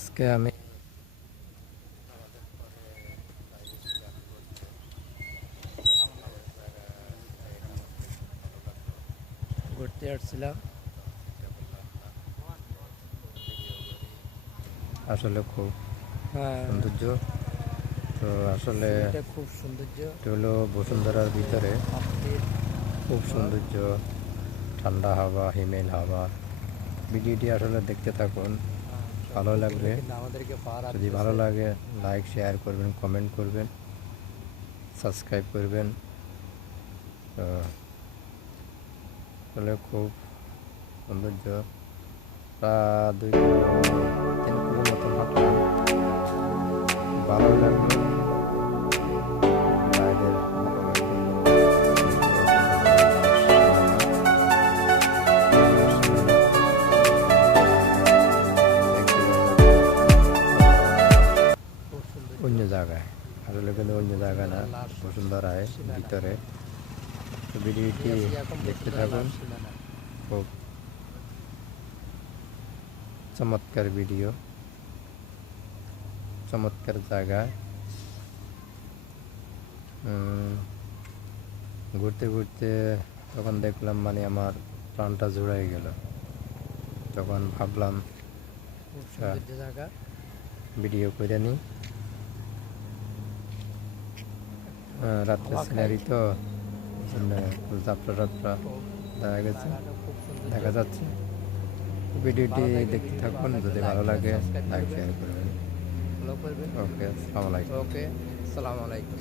আজকে আমি ঘুরতে আসছিলাম, আসলে খুব সৌন্দর্য। তো আসলে এটা খুব সৌন্দর্য, এটা হলো বসুন্ধরার ভিতরে খুব সৌন্দর্য, ঠান্ডা হাওয়া, হিমেল হাওয়া। ভিডিওটি আসলে দেখতে থাকুন, ভালো লাগবে। যদি ভালো লাগে লাইক শেয়ার করবেন, কমেন্ট করবেন, সাবস্ক্রাইব করবেন। তো আসলে খুব সৌন্দর্য। প্রায় 2 কিলো 3 কিলোর মতন হাঁটলাম, ভালো লাগলো। বাইরের অন্য জায়গায়, আসলে কিন্তু অন্য জায়গা না, বসুন্ধরায় ভিতরে। তো ভিডিওটি দেখতে থাকুন, খুব চমৎকার ভিডিও, চমৎকার জায়গা। ঘুরতে ঘুরতে তখন দেখলাম মানে আমার প্রাণটা জুড়াই গেল। তখন ভাবলাম ভিডিও করে নিই। রাত্রে সিনারি তো যাত্রা টাত্রা দেখা যাচ্ছে। ভিডিওটি দেখতে থাকুন, যদি ভালো লাগে লাইক শেয়ার করবেন। ওকে, আসসালামু আলাইকুম।